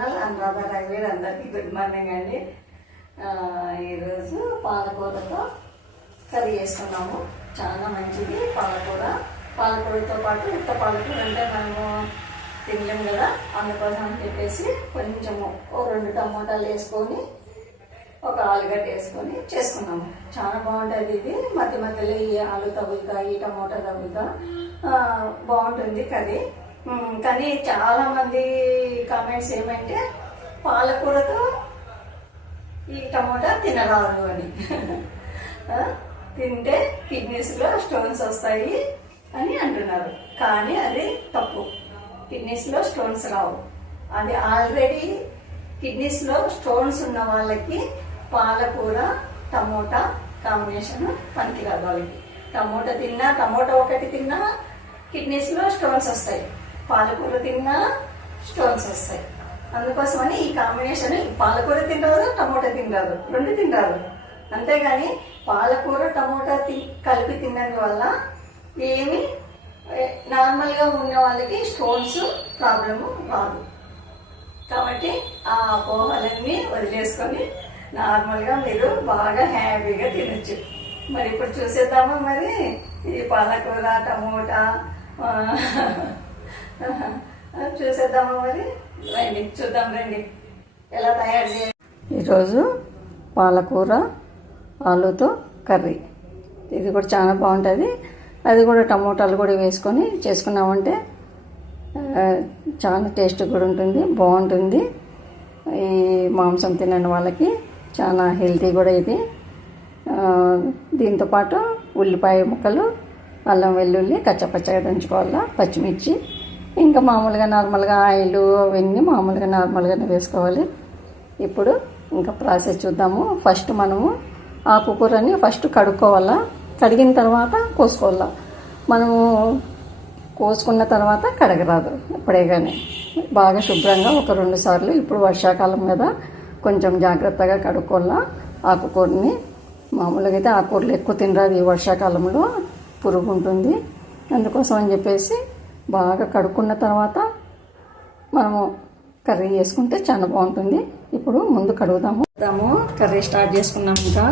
Channel Anuradha రఘువీర్ అందరికీ good morning అండి. ఈరోజు పాలకూరతో కర్రీ చేసుకున్నాము చాలా మంచిది పాలకూర. పాలకూరతో పాటు ఉత్త పాలకూర అంటే మనము తినలేము కదా. అందుకోసం అని చెప్పేసి కొంచెము ఓ రెండు టమాటాలు వేసుకొని ఒక ఆలుగడ్డ వేసుకొని చేసుకున్నాము. చాలా బాగుంటుంది ఇది. మధ్య మధ్యలో ఈ ఆలు తగులుతా ఈ టమోటా తగులుతా బాగుంటుంది కర్రీ. కానీ చాలా మంది కామెంట్స్ ఏమంటే పాలకూరతో ఈ టమోటా తినరాదు అని. తింటే కిడ్నీస్లో స్టోన్స్ వస్తాయి అని అంటున్నారు. కానీ అది తప్పు. కిడ్నీస్లో స్టోన్స్ రావు. అది ఆల్రెడీ కిడ్నీస్లో స్టోన్స్ ఉన్న వాళ్ళకి పాలకూర టమోటా కాంబినేషన్ పనికిరాదు వాళ్ళకి. టమోటా తిన్నా టమోటా ఒకటి తిన్నా కిడ్నీస్లో స్టోన్స్ వస్తాయి. పాలకూర తిన్నా స్టోన్స్ వస్తాయి. అందుకోసమని ఈ కాంబినేషన్ పాలకూర తినరాదు టమోటా తినరాదు రెండు తినరాదు అంతేగాని పాలకూర టమోటా తి కలిపి తిన్నందువల్ల ఏమి నార్మల్గా ఉన్న వాళ్ళకి స్టోన్స్ ప్రాబ్లము రాదు. కాబట్టి ఆ అపోహలన్నీ వదిలేసుకొని నార్మల్గా మీరు బాగా హ్యాపీగా తినచ్చు. మరి ఇప్పుడు చూసేద్దామా మరి? ఈ పాలకూర టమోటా చూసేద్దామా మరి? రండి చూద్దాం రండి. ఎలా తయారు చేయాలి ఈరోజు పాలకూర ఆలుతో కర్రీ. ఇది కూడా చాలా బాగుంటుంది. అది కూడా టమోటాలు కూడా వేసుకొని చేసుకున్నామంటే చాలా టేస్ట్ కూడా ఉంటుంది బాగుంటుంది. ఈ మాంసం తినని వాళ్ళకి చాలా హెల్తీ కూడా ఇది. దీంతోపాటు ఉల్లిపాయ ముక్కలు అల్లం వెల్లుల్లి కచ్చపచ్చగా దంచుకోవాలా పచ్చిమిర్చి. ఇంకా మామూలుగా నార్మల్గా ఆయిల్ అవన్నీ మామూలుగా నార్మల్గానే వేసుకోవాలి. ఇప్పుడు ఇంకా ప్రాసెస్ చూద్దాము. ఫస్ట్ మనము ఆకుకూరని ఫస్ట్ కడుక్కోవాలా? కడిగిన తర్వాత కోసుకోవాలా? మనము కోసుకున్న తర్వాత కడగరాదు ఇప్పుడే కానీ బాగా శుభ్రంగా ఒక రెండు సార్లు ఇప్పుడు వర్షాకాలం మీద కొంచెం జాగ్రత్తగా కడుక్కోవాలా? ఆకుకూరని. మామూలుగా అయితే ఆకుకూరలు ఎక్కువ తినరాదు ఈ వర్షాకాలంలో. పురుగు ఉంటుంది. అందుకోసం అని చెప్పేసి బాగా కడుక్కున్న తర్వాత మనము కర్రీ చేసుకుంటే చాలా బాగుంటుంది. ఇప్పుడు ముందు కడుగుదాము. కడుగుదాము. కర్రీ స్టార్ట్ చేసుకున్నాము ఇంకా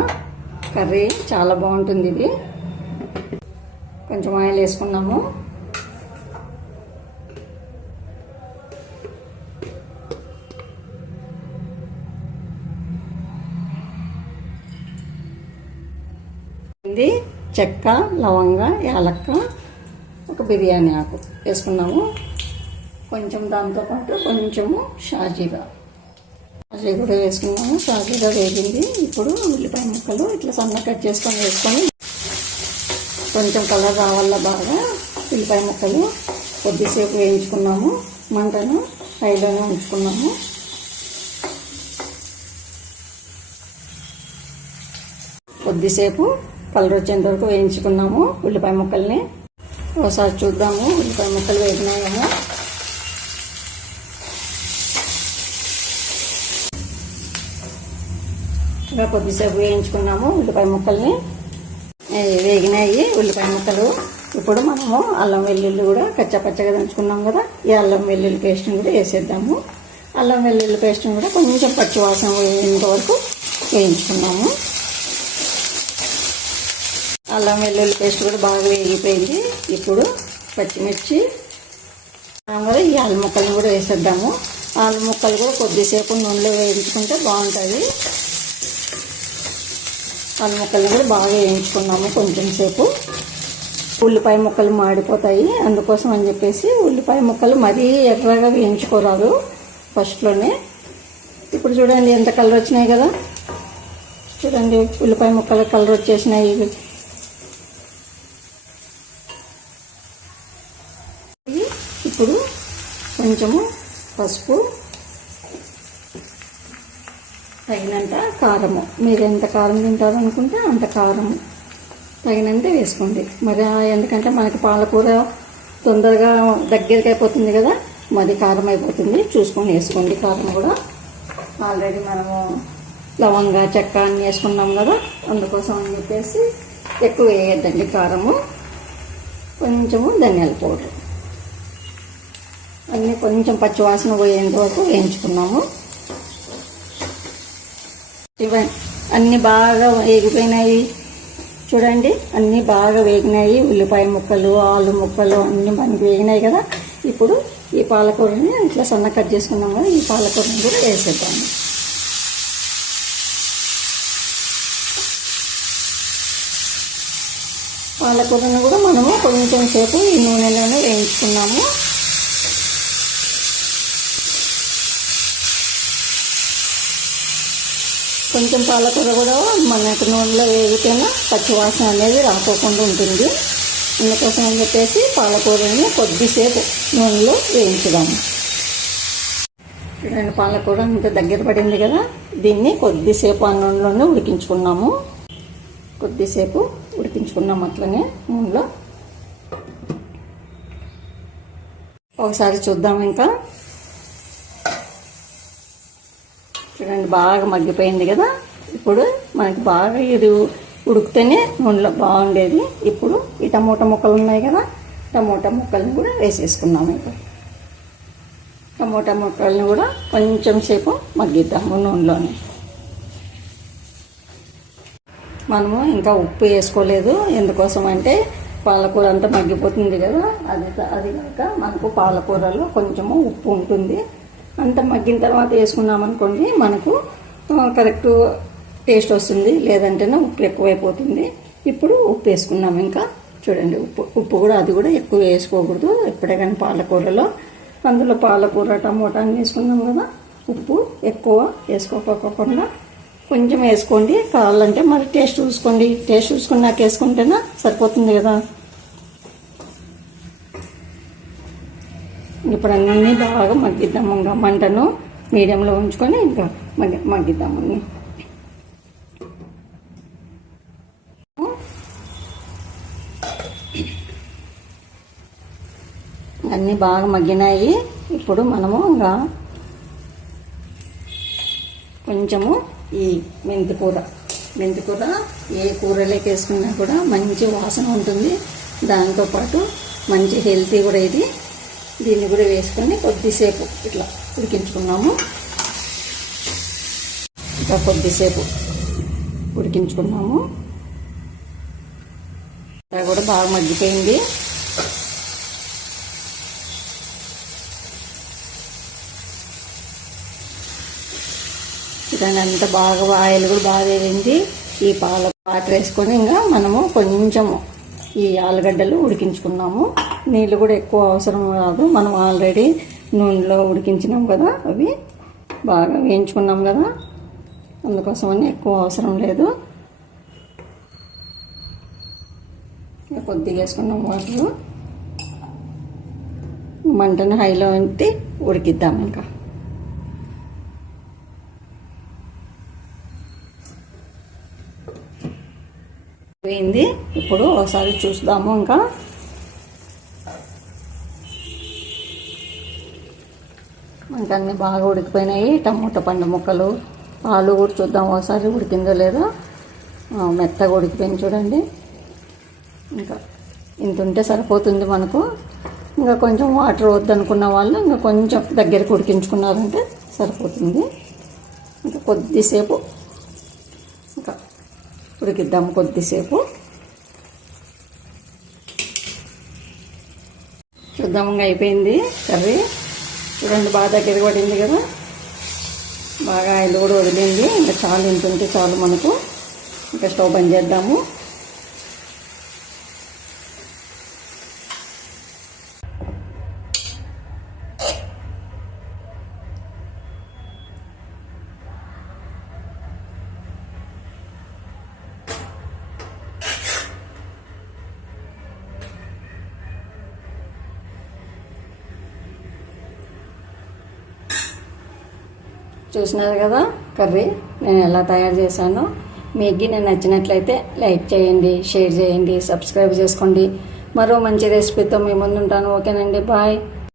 కర్రీ చాలా బాగుంటుంది ఇది. కొంచెం ఆయిల్ వేసుకున్నాము. చెక్క లవంగ యాలక్క బిర్యానీ ఆకు వేసుకున్నాము. కొంచెం దాంతోపాటు కొంచెము షాజీరా. షాజీ కూడా వేసుకున్నాము. షాజీరా వేగింది. ఇప్పుడు ఉల్లిపాయ ముక్కలు ఇట్లా సన్న కట్ చేసుకొని వేసుకొని కొంచెం కలర్ రావాల బాగా. ఉల్లిపాయ ముక్కలు కొద్దిసేపు వేయించుకున్నాము. మంటను హైలోనే ఉంచుకున్నాము. కొద్దిసేపు కలర్ వచ్చేంత వరకు వేయించుకున్నాము. ఉల్లిపాయ ముక్కల్ని ఒకసారి చూద్దాము. ఉల్లిపాయ ముక్కలు వేగినాయేమో ఇంకా కొద్దిసేపు వేయించుకున్నాము ఉల్లిపాయ ముక్కల్ని. వేగినాయి ఉల్లిపాయ ముక్కలు. ఇప్పుడు మనము అల్లం వెల్లుల్లి కూడా కచ్చపచ్చగా దంచుకున్నాం కదా ఈ అల్లం వెల్లుల్లి పేస్ట్ని కూడా వేసేద్దాము. అల్లం వెల్లుల్లి పేస్ట్ని కూడా కొంచెం పచ్చివాసన పోయేంత వరకు వేయించుకున్నాము. అల్లం వెల్లుల్లి పేస్ట్ కూడా బాగా వేగిపోయింది. ఇప్పుడు పచ్చిమిర్చి కూడా ఈ ఆలు ముక్కలను కూడా వేసేద్దాము. ఆలు ముక్కలు కూడా కొద్దిసేపు నూనెలో వేయించుకుంటే బాగుంటుంది. ఆలు ముక్కలను కూడా బాగా వేయించుకున్నాము కొంచెం సేపు. ఉల్లిపాయ ముక్కలు మాడిపోతాయి. అందుకోసం అని చెప్పేసి ఉల్లిపాయ ముక్కలు మరీ ఎర్రగా వేయించుకోరాదు ఫస్ట్లోనే. ఇప్పుడు చూడండి ఎంత కలర్ వచ్చినాయి కదా. చూడండి ఉల్లిపాయ ముక్కలు కలర్ వచ్చేసినాయి ఇప్పుడు కొంచెము పసుపు తగినంత కారము. మీరు ఎంత కారం తింటారు అనుకుంటే అంత కారము. తగినంత వేసుకోండి. మరి ఎందుకంటే మనకి పాలకూర తొందరగా దగ్గరికి అయిపోతుంది కదా మరి కారం అయిపోతుంది చూసుకొని వేసుకోండి కారం కూడా. ఆల్రెడీ మనము లవంగా చెక్క అన్నీ వేసుకున్నాం కదా అందుకోసం అని చెప్పేసి ఎక్కువ వేయద్దండి కారము. కొంచెము ధనియాల పౌడర్. అన్నీ కొంచెం పచ్చివాసన పోయేంత వరకు వేయించుకున్నాము. ఇవన్నీ అన్నీ బాగా వేగిపోయినాయి. చూడండి అన్నీ బాగా వేగినాయి. ఉల్లిపాయ ముక్కలు ఆలు ముక్కలు అన్నీ మనకి వేగినాయి కదా. ఇప్పుడు ఈ పాలకూరని ఇట్లా సన్న కట్ చేసుకున్నాం కదా ఈ పాలకూరని కూడా వేసేద్దాము పాలకూరను కూడా మనము కొంచెం సేపు ఈ నూనెలోనే వేయించుకున్నాము. కొంచెం పాలకూర కూడా మనకు నూనెలో వేగితేనే పచ్చివాసన అనేది రాకోకుండా ఉంటుంది. అందుకోసం అని చెప్పేసి పాలకూరని కొద్దిసేపు నూనెలో వేయించుదాము చూడండి పాలకూర ఇంత దగ్గర పడింది కదా. దీన్ని కొద్దిసేపు ఆ నూనెలోనే ఉడికించుకున్నాము. కొద్దిసేపు ఉడికించుకున్నాము అట్లనే నూనెలో. ఒకసారి చూద్దాం ఇంకా. చూడండి బాగా మగ్గిపోయింది కదా ఇప్పుడు మనకి బాగా ఇది ఉడికితేనే నూనెలో బాగుండేది. ఇప్పుడు ఈ టమోటా ముక్కలు ఉన్నాయి కదా టమోటా ముక్కల్ని కూడా వేసేసుకున్నాము ఇప్పుడు. టమోటా ముక్కల్ని కూడా కొంచెం సేపు మగ్గిద్దాము నూనెలోనే. మనము ఇంకా ఉప్పు వేసుకోలేదు. ఎందుకోసం అంటే పాలకూర అంతా మగ్గిపోతుంది కదా అది అది కనుక మనకు పాలకూరలో కొంచెము ఉప్పు ఉంటుంది. అంత మగ్గిన తర్వాత వేసుకున్నాం అనుకోండి మనకు కరెక్ట్ టేస్ట్ వస్తుంది. లేదంటేనే ఉప్పు ఎక్కువైపోతుంది. ఇప్పుడు ఉప్పు వేసుకున్నాం ఇంకా. చూడండి ఉప్పు ఉప్పు కూడా అది కూడా ఎక్కువ వేసుకోకూడదు. ఎప్పుడే కానీ పాలకూరలో. అందులో పాలకూర టమోటా అన్ని వేసుకున్నాం కదా. ఉప్పు ఎక్కువ వేసుకోకపోకుండా కొంచెం వేసుకోండి. కావాలంటే మరి టేస్ట్ చూసుకోండి. టేస్ట్ చూసుకున్నాక వేసుకుంటేనే వేసుకుంటేనా సరిపోతుంది కదా. ఇప్పుడు అన్నీ బాగా మగ్గిద్దాము. ఇంకా మంటను మీడియంలో ఉంచుకొని ఇంకా మగ్గి మగ్గిద్దాము. అన్నీ అన్నీ బాగా మగ్గినాయి. ఇప్పుడు మనము ఇంకా కొంచెము ఈ మెంతి కూర. మెంతి కూర ఏ కూరలోకి వేసుకున్నా కూడా మంచి వాసన ఉంటుంది. దాంతోపాటు మంచి హెల్తీ కూడా ఇది. దీన్ని కూడా వేసుకొని కొద్దిసేపు ఇట్లా ఉడికించుకున్నాము. ఇంకా కొద్దిసేపు ఉడికించుకున్నాము. ఇంకా కూడా బాగా మగ్గిపోయింది. చూడండి అంతా బాగా ఆయిల్ కూడా బాగా వేగింది. ఈ పాల పాత్ర వేసుకొని ఇంకా మనము కొంచెము ఈ ఆలుగడ్డలు ఉడికించుకున్నాము. నీళ్ళు కూడా ఎక్కువ అవసరం కాదు. మనం ఆల్రెడీ నూనెలో ఉడికించినాం కదా అవి బాగా వేయించుకున్నాం కదా. అందుకోసమని ఎక్కువ అవసరం లేదు. కొద్దిగా వేసుకున్నాం వాటర్. మంటను హైలో ఉంటే ఉడికిద్దాం ఇంకా. పోయింది. ఇప్పుడు ఒకసారి చూద్దాము ఇంకా. ఇంకా అన్నీ బాగా ఉడికిపోయినాయి. టమోటా పండు ముక్కలు పాలు కూడా చూద్దాం ఒకసారి ఉడికిందో లేదో. మెత్తగా ఉడికిపోయింది చూడండి. ఇంకా ఇంత ఉంటే సరిపోతుంది మనకు. ఇంకా కొంచెం వాటర్ వద్దనుకున్న వాళ్ళు ఇంకా కొంచెం దగ్గరికి ఉడికించుకున్నారంటే సరిపోతుంది. ఇంకా కొద్దిసేపు ఇంకా ఉడికిద్దాం కొద్దిసేపు. చూద్దాం ఇంకా అయిపోయింది కర్రీ. చూడండి బాగా దగ్గర పడింది కదా. బాగా ఆయిల్ కూడా వదిలింది ఇంకా చాలు ఇంటుంటే చాలు మనకు. ఇంకా స్టవ్ బంద్ చేద్దాము. చూసినారు కదా కర్రీ. నేను ఎలా తయారు చేశానో మీకు నేను నచ్చినట్లయితే లైక్ చేయండి షేర్ చేయండి సబ్స్క్రైబ్ చేసుకోండి. మరో మంచి రెసిపీతో మీ ముందు ఉంటాను ఓకేనండి బాయ్.